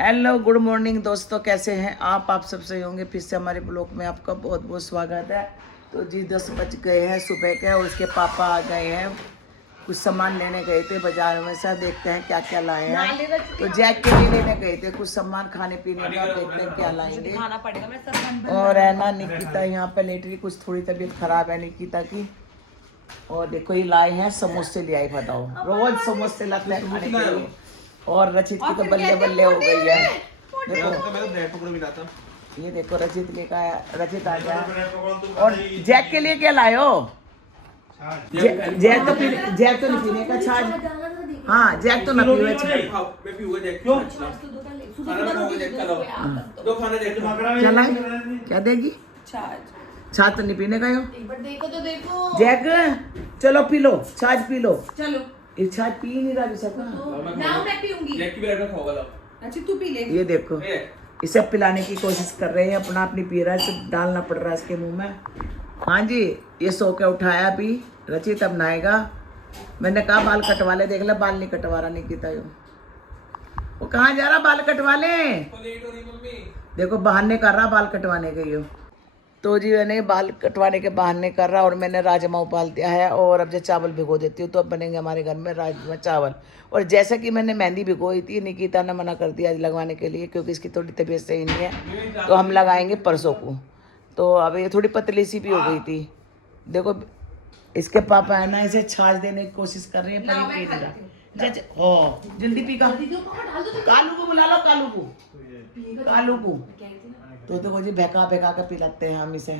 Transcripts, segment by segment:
Hello good morning दोस्तों, कैसे हैं आप सब सही होंगे। फिर से हमारे ब्लॉग में आपका बहुत बहुत स्वागत है। तो जी 10 बज गए हैं सुबह के और उसके पापा आ गए हैं। कुछ सामान लेने गए थे बाजार में से, देखते हैं क्या क्या लाए हैं। तो जैक के लिए लेने गए थे कुछ सामान खाने पीने का, देखते हैं क्या लाएंगे। और है ना निकिता यहाँ पे लेट रही, कुछ थोड़ी तबीयत खराब है निकिता की। और देखो ये लाए हैं समोसे, ले आई, बताओ रोज समोसे लाते हैं खाने के लिए। और रचित की तो बल्ले बल्ले हो गई है। देखो ये देखो रचित के का, रचित आ गया। और जैक के लिए क्या लाए हो? जैक तो नहीं पीने का छाछ। हाँ जैक तो ना पीवे क्या लाए, क्या देगी? छाछ तो नहीं पीने का यो। देखो तो देखो जैक, चलो पी लो छाछ, पी लो। चलो ये छाछ पी नहीं रहा सका ना, मैं पीऊंगी। तू पी ले। ये देखो इसे पिलाने की कोशिश कर रहे हैं, अपना अपनी पी रहा है, सिर्फ डालना पड़ रहा है इसके मुंह में। हाँ जी ये सो के उठाया अभी, रचित अब नहाएगा। मैंने कहा बाल कटवा ले, देख ले बाल नहीं कटवा रहा निकिता यो। वो कहाँ जा रहा बाल कटवा ले, देखो बहाने कर रहा बाल कटवाने के यो। तो जी मैंने बाल कटवाने के बहाने कर रहा और मैंने राजमा उबाल दिया है। और अब जो चावल भिगो देती हूँ तो अब बनेंगे हमारे घर में राजमा चावल। और जैसा कि मैंने मेहंदी भिगोई थी, निकिता ने मना कर दिया आज लगवाने के लिए क्योंकि इसकी थोड़ी तबीयत सही नहीं है, तो हम लगाएंगे परसों को। तो अब ये थोड़ी पतली सी भी हो गई थी। देखो इसके पापा है ना इसे छाछ देने की कोशिश कर रही है पर ये पी नहीं रहा। जल्दी पी, कालू को बुला लो, कालू को। तो देखो जी बहका बहका के पिलाते हैं हम इसे,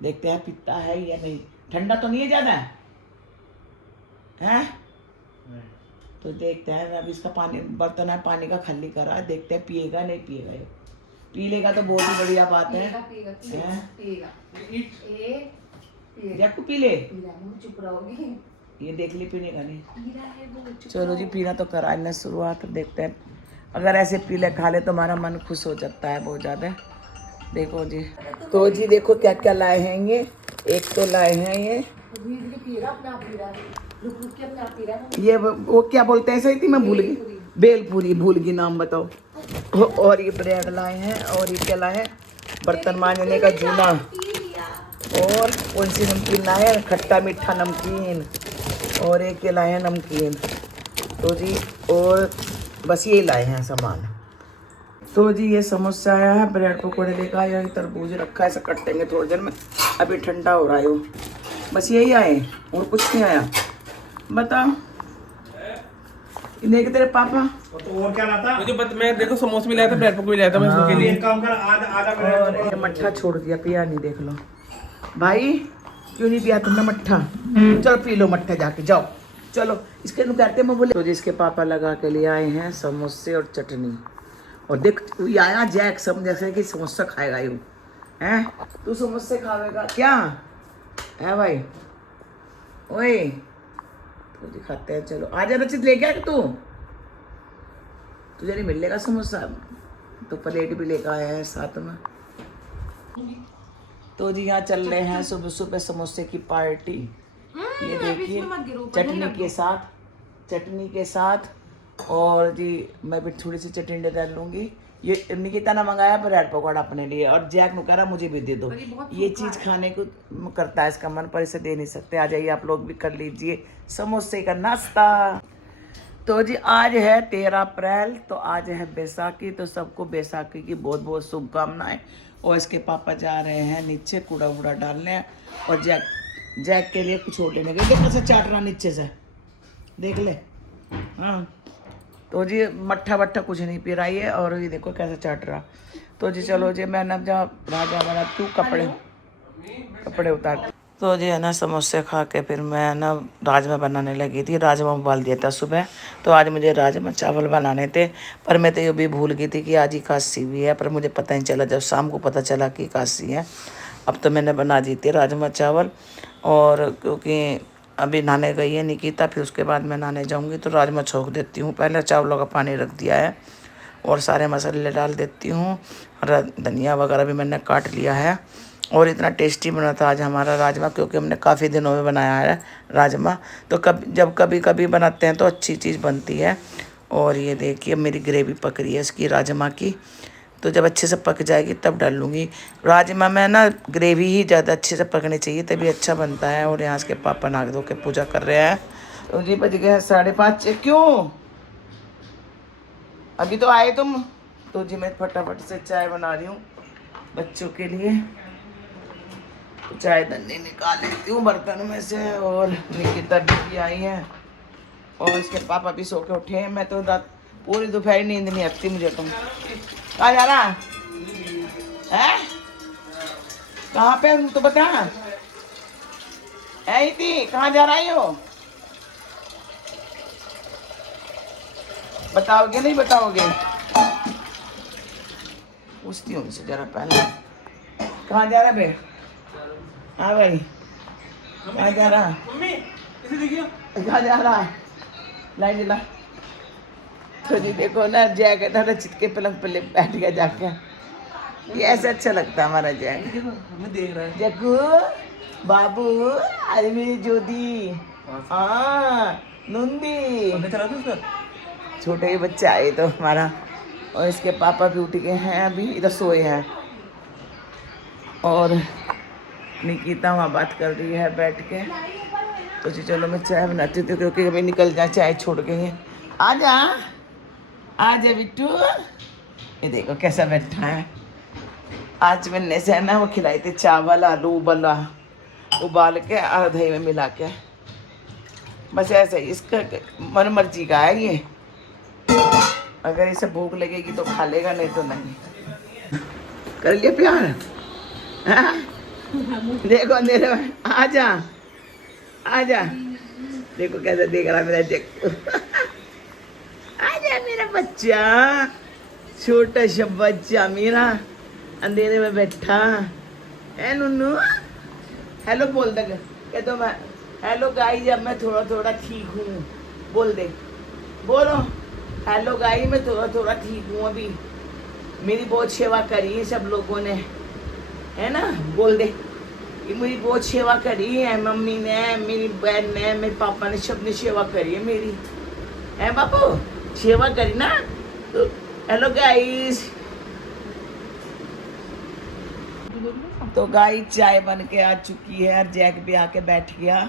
देखते हैं पीता है या नहीं। ठंडा तो नहीं है ज्यादा है? तो देखते हैं। अब इसका पानी बर्तन है, पानी का खल्ली करा है, देखते हैं पिएगा नहीं पिएगा। ये पी लेगा तो बहुत ही बढ़िया बात है। देखो पी ले, चुप रहोगी। ये देख ली पीने का नहीं। चलो जी पीना तो करा ना शुरुआत, देखते हैं अगर ऐसे पी ले खा ले तो हमारा मन खुश हो जाता है बहुत ज़्यादा। देखो जी, तो जी देखो क्या क्या लाए हैं ये। एक तो लाए हैं ये वो क्या बोलते हैं, सही थी मैं भूल गई, बेलपूरी भूल गई नाम बताओ। और ये ब्रेड लाए हैं। और ये क्या लाए हैं, बर्तन मांजने का जूना। और कौन सी नमकीन लाए हैं, खट्टा मीठा नमकीन। और एक ये लाए हैं नमकीन। तो जी और बस ये लाए हैं सामान। तो जी ये समोसा आया है, ब्रेड पकौड़े लेकर आया, तरबूज रखा है, ऐसा कटेंगे थोड़ी देर में, अभी ठंडा हो रहा है वो। बस यही आए और कुछ नहीं आया। बताओ देख तेरे पापा तो और क्या लाता मुझे मैं देखो समोसे भी लाया था, ब्रेड पकौड़े लाया था मैं इसके लिए। एक काम कर, आधा और ये मट्ठा छोड़ दिया, पिया नहीं, देख लो भाई क्यों नहीं पिया तुमने मट्ठा। चलो पी लो मट्ठा जाके, जाओ चलो। इसके कहते मैं बोले। तो जिसके पापा लगा के लिए आए हैं समोसे और चटनी। और देख ये आया जैक, सब जैसे कि समोसा खाएगा यूँ हैं। तू समोसे खाएगा क्या है भाई? ओए तो दिखाते हैं, चलो आजा रचित लेके आ तू, तुझे नहीं मिलेगा समोसा। तो प्लेट भी लेकर आया है साथ में। तो जी यहाँ चल रहे हैं सुबह सुबह समोसे की पार्टी। ये देखिए चटनी के साथ। और जी मैं भी थोड़ी सी चटनी डाल लूँगी। ये निकिता ने मंगाया ब्रेड पकौड़ा अपने लिए और जैक ने कहा मुझे भी दे दो। ये चीज़ खाने को करता है इसका मन, पर इसे दे नहीं सकते। आ जाइए आप लोग भी कर लीजिए समोसे का नाश्ता। तो जी आज है 13 अप्रैल, तो आज है बैसाखी। तो सबको बैसाखी की बहुत बहुत शुभकामनाएं। और इसके पापा जा रहे हैं नीचे कूड़ा वूड़ा डालने। और जैक के लिए कुछ और लेने गए। देख कैसे चाट रहा नीचे से, देख ले। हाँ तो जी मट्ठा वट्ठा कुछ नहीं पी रहा है। और ये देखो कैसे चाट रहा। तो जी चलो जी मैं ना जहाँ राजा बना तू कपड़े उतार। तो जी है ना समोसे खा के फिर मैं ना राजमा बनाने लगी थी। राजमा उबाल दिया था सुबह, तो आज मुझे राजमा चावल बनाने थे। पर मैं तो ये भी भूल गई थी कि आज एकादशी भी है, पर मुझे पता नहीं चला, जब शाम को पता चला कि एकादशी है। अब तो मैंने बना दी थी राजमा चावल। और क्योंकि अभी नहाने गई है निकिता, फिर उसके बाद मैं नहाने जाऊँगी तो राजमा छोंक देती हूँ। पहले चावलों का पानी रख दिया है और सारे मसाले डाल देती हूँ। धनिया वगैरह भी मैंने काट लिया है। और इतना टेस्टी बना था आज हमारा राजमा, क्योंकि हमने काफ़ी दिनों में बनाया है राजमा। तो जब कभी कभी बनाते हैं तो अच्छी चीज़ बनती है। और ये देखिए मेरी ग्रेवी पक रही है इसकी राजमा की। तो जब अच्छे से पक जाएगी तब डाल लूँगी। राजमा में ना ग्रेवी ही ज़्यादा अच्छे से पकनी चाहिए तभी अच्छा बनता है। और यहाँ के पापा नाग धो के पूजा कर रहे हैं। तो जी बज गए 5:30। क्यों अभी तो आए तुम? तो जी मैं फटाफट से चाय बना रही हूँ बच्चों के लिए। तो चाय धन्नी निकाल लेती हूँ बर्तन में से। और निकिता भी आई है और इसके पापा भी सो के उठे हैं। मैं तो रात पूरी दोपहर नींद नहीं आती मुझे। तुम कहाँ जा रहा है? कहाँ पे तो बता। ऐ थी कहाँ जा रही हो? बताओगे नहीं बताओगे? पूछती हूँ उनसे जरा पहले। कहाँ जा रहा बे? हाँ भाई कहाँ जा रहा? कहाँ जा रहा? लाइट जला। तो जी देखो ना जैक है रचित के पलंग पे बैठ गया जाके। ये ऐसे अच्छा लगता है हमारा जैक। हमें देख रहा है। जग्गू बाबू अरे मेरी जोदी। हाँ नंदी। चला था उसका? छोटे ही बच्चे आए तो हमारा। और इसके पापा भी उठ गए हैं अभी इधर सोए हैं। और निकिता वहाँ बात कर रही है बैठ के। तो जी चलो मैं चाय बनाती हूँ क्योंकि अभी निकल जाए चाय छोड़ गई है। आजा आजा बिट्टू। ये देखो कैसा बैठा है। आज मैंने से ना वो खिलाई थी चावल आलू उबाल के और दही में मिला के। बस ऐसे ही इसका मन मर्जी का है ये। अगर इसे भूख लगेगी तो खा लेगा नहीं तो नहीं। कर लिया प्यार? हाँ? देखो अंधेरे में आजा आजा। देखो कैसे देख रहा मेरा जग्गू। आजा मेरा बच्चा छोटा सा बच्चा मेरा अंधेरे में बैठा है। नुन्नू हेलो बोल दे। कह तो मैं हेलो गाइस अब मैं थोड़ा थोड़ा ठीक हूँ। बोल दे बोलो हेलो गाइस मैं थोड़ा थोड़ा ठीक हूँ अभी। मेरी बहुत सेवा करी है सब लोगों ने है ना। बोल दे कि मेरी बहुत सेवा करी है मम्मी ने मेरी बहन ने मेरे पापा ने सबने सेवा करी है मेरी है बापू। सेवा करी ना। तो हेलो गाइस। तो गाइस चाय बन के आ चुकी है और जैक भी आके बैठ गया।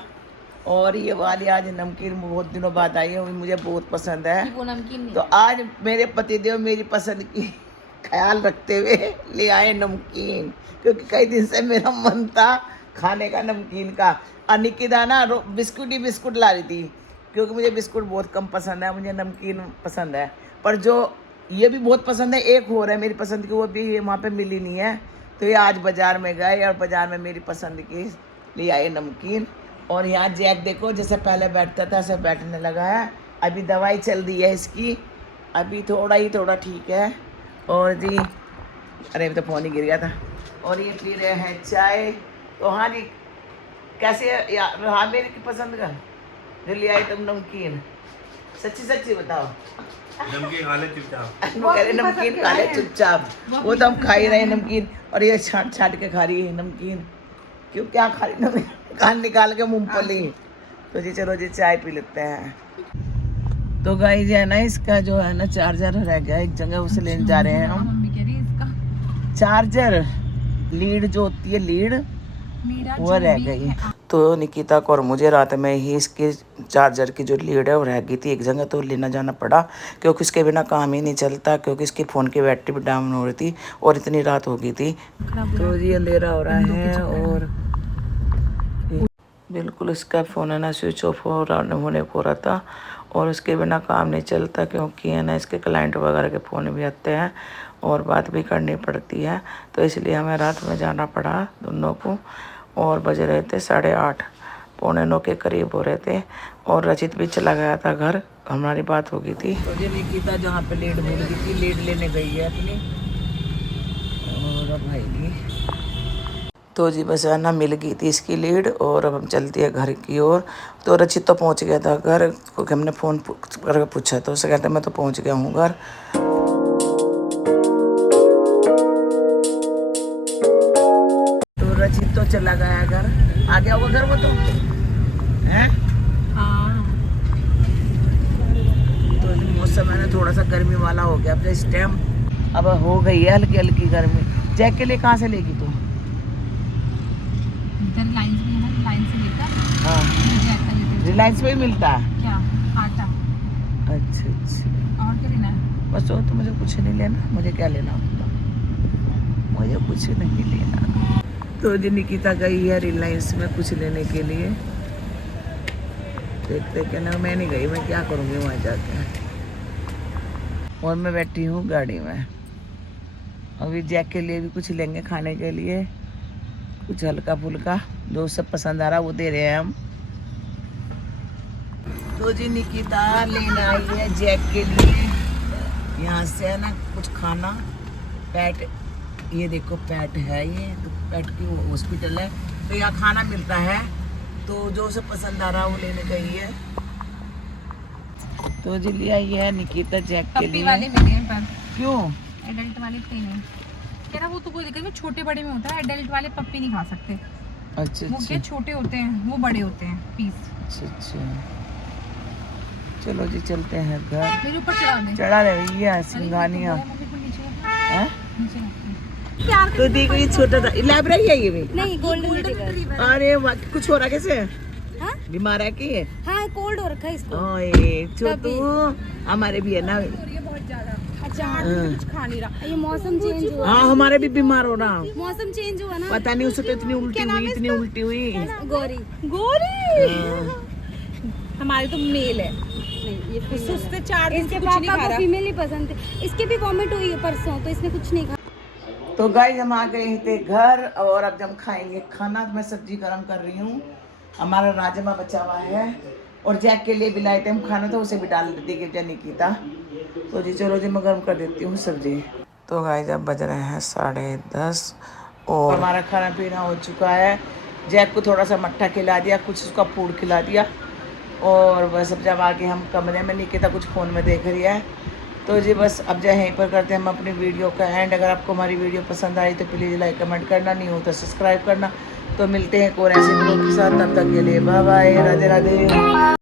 और ये वाली आज नमकीन बहुत दिनों बाद आई है वो मुझे बहुत पसंद है। वो नमकीन तो आज मेरे पतिदेव मेरी पसंद की ख्याल रखते हुए ले आए नमकीन क्योंकि कई दिन से मेरा मन था खाने का नमकीन का। और निकिता ना बिस्कुट ही बिस्कुट ला रही थी क्योंकि मुझे बिस्कुट बहुत कम पसंद है। मुझे नमकीन पसंद है पर जो ये भी बहुत पसंद है। एक हो रहा है मेरी पसंद की वो भी वहाँ पे मिली नहीं है। तो ये आज बाज़ार में गए और बाज़ार में मेरी पसंद की ले आए नमकीन। और यहाँ जैक देखो जैसे पहले बैठता था ऐसे बैठने लगा है। अभी दवाई चल रही है इसकी अभी थोड़ा ठीक है। और जी अरे अभी तो फ़ोन ही गिर गया था। और ये पी रहे हैं चाय। तो हाँ जी कैसे रहा मेरी पसंद का जो ले आई तुम नमकीन? सच्ची बताओ। नमकीन खा ले चुपचाप। वो कह रहे नमकीन खा ले चुपचाप। वो तो हम खा ही रहे हैं नमकीन। और ये छाट के खा रही है नमकीन। क्यों क्या खा रही नमकीन? कान निकाल के मूंगफली। तो जी चलो जी चाय पी लेते हैं। तो गाइस है ना इसका जो है ना चार्जर रह गया एक जगह उसे लेने जा रहे हैं हम। मम्मी कह रही है इसका चार्जर लीड जो होती है लीड मेरा वो रह गई। तो निकिता को और मुझे रात में ही इसके चार्जर की जो लीड है वो रह गई थी एक जगह। तो लेना जाना पड़ा क्योंकि इसके बिना काम ही नहीं चलता क्योंकि इसकी फ़ोन की बैटरी भी डाउन हो रही थी और इतनी रात हो गई थी। तो जी अंधेरा हो रहा है और बिल्कुल इसका फ़ोन है ना स्विच ऑफ होने को रहा था और उसके बिना काम नहीं चलता क्योंकि है ना इसके क्लाइंट वगैरह के फ़ोन भी आते हैं और बात भी करनी पड़ती है। तो इसलिए हमें रात में जाना पड़ा दोनों को। और बज रहे थे 8:30 9:15 के करीब हो रहे थे। और रचित भी चला गया था घर हमारी बात हो गई थी। तो ये निकिता जहाँ पे लीड मिल गई थी लीड लेने गई है अपनी और भाई की। तो जी बस है ना मिल गई थी इसकी लीड और अब हम चलती है घर की ओर। तो रचित तो पहुंच गया था घर क्योंकि हमने फ़ोन करके पूछा तो उसे कहते मैं तो पहुंच गया हूँ घर। तो रचित तो चला गया घर। आ गया होगा घर वो तो हैं। हाँ तो मौसम है थोड़ा सा गर्मी वाला हो गया अब इस टाइम। अब हो गई है हल्की हल्की गर्मी। जैक के लिए कहाँ से लेगी तू? इधर लाइन से है ना, लाइन से लेकर हाँ जैक का लेते हैं। रिलायंस में ही मिलता है। क्या आटा अच्छा अच्छा, और क्या लेना है? बस वो तो मुझे कुछ नहीं लेना। मुझे क्या लेना? मुझे कुछ नहीं लेना। तो जी निकिता गई है रिलायंस में कुछ लेने के लिए। देखते क्या ना, मैं नहीं गई, मैं क्या करूँगी वहाँ जाके। और मैं बैठी हूँ गाड़ी में। अभी जैक के लिए भी कुछ लेंगे खाने के लिए, कुछ हल्का फुल्का जो सब पसंद आ रहा वो दे रहे हैं हम। तो जी निकिता लेने आई है जैक के लिए यहाँ से है ना कुछ खाना। पैट, ये देखो पैट है, ये तो पैट की हॉस्पिटल है, तो यहाँ खाना मिलता है। तो जो उसे पसंद आ रहा वो लेने गई है। तो जी लिया ये है निकिता जैक के पप्पी वाले लिए। मिले हैं पर क्यों? एडल्ट वाले थे नहीं। कह रहा वो तो कोई दिक्कत नहीं, छोटे बड़े में होता है, एडल्ट वाले पप्पी नहीं खा सकते। अच्छा वो अच्छा क्या छोटे होते हैं, वो बड़े होते हैं पीस। अच्छा अच्छा, चलो जी चलते हैं घर। मेरे ऊपर चढ़ा दे। चढ़ा रहे भैया सिंघानिया मम्मी को नीचे रख, है। नीचे रख। तो देखो ये छोटा सा लाइब्रेरी है ये भी। नहीं गोल्डन रिट्रीवर। अरे वाह, कुछ हो रहा कैसे? हाँ? बीमार है कि? हाँ कोल्ड हो रखा है इसको। ओए छोटू, हमारे भी है ना। अच्छा हाँ। कुछ खा नहीं रहा, ये मौसम चेंज हुआ। हाँ हमारे भी बीमार हो रहा। मौसम चेंज हुआ ना। पता नहीं उसे तो इतनी उल्टी हुई, इतनी उल्टी हुई। गोरी हाँ। हमारे तो मेल है। नहीं, ये सुस्ते 4 दिन से इसके कुछ नहीं पापा खा को रहा। फीमेल ही पसंद थे, इसके भी वॉमिट हुई है परसों, तो इसने कुछ नहीं खाया। तो गाइस हम आ गए थे घर और अब हम खाएंगे खाना। मैं सब्जी गरम कर रही हूँ। हमारा राजमा बचा हुआ है और जैक के लिए भी लाए थे हम खाना, तो उसे भी डाल देती कि निकिता। तो जी चलो जी मैं गर्म कर देती हूँ सब्जी। तो गाइस अब बज रहे हैं 10:30 और हमारा खाना पीना हो चुका है। जैक को थोड़ा सा मट्ठा खिला दिया, कुछ उसका फूड खिला दिया और बस अब जब आके हम कमरे में, निकिता कुछ फ़ोन में देख रही है। तो जी बस अब जो यहीं पर करते हैं हम अपनी वीडियो का एंड। अगर आपको हमारी वीडियो पसंद आई तो प्लीज़ लाइक कमेंट करना, नहीं हो तो सब्सक्राइब करना। तो मिलते हैं एक और ऐसे ब्लॉग के साथ, तब तक के लिए बाय बाय, राधे राधे।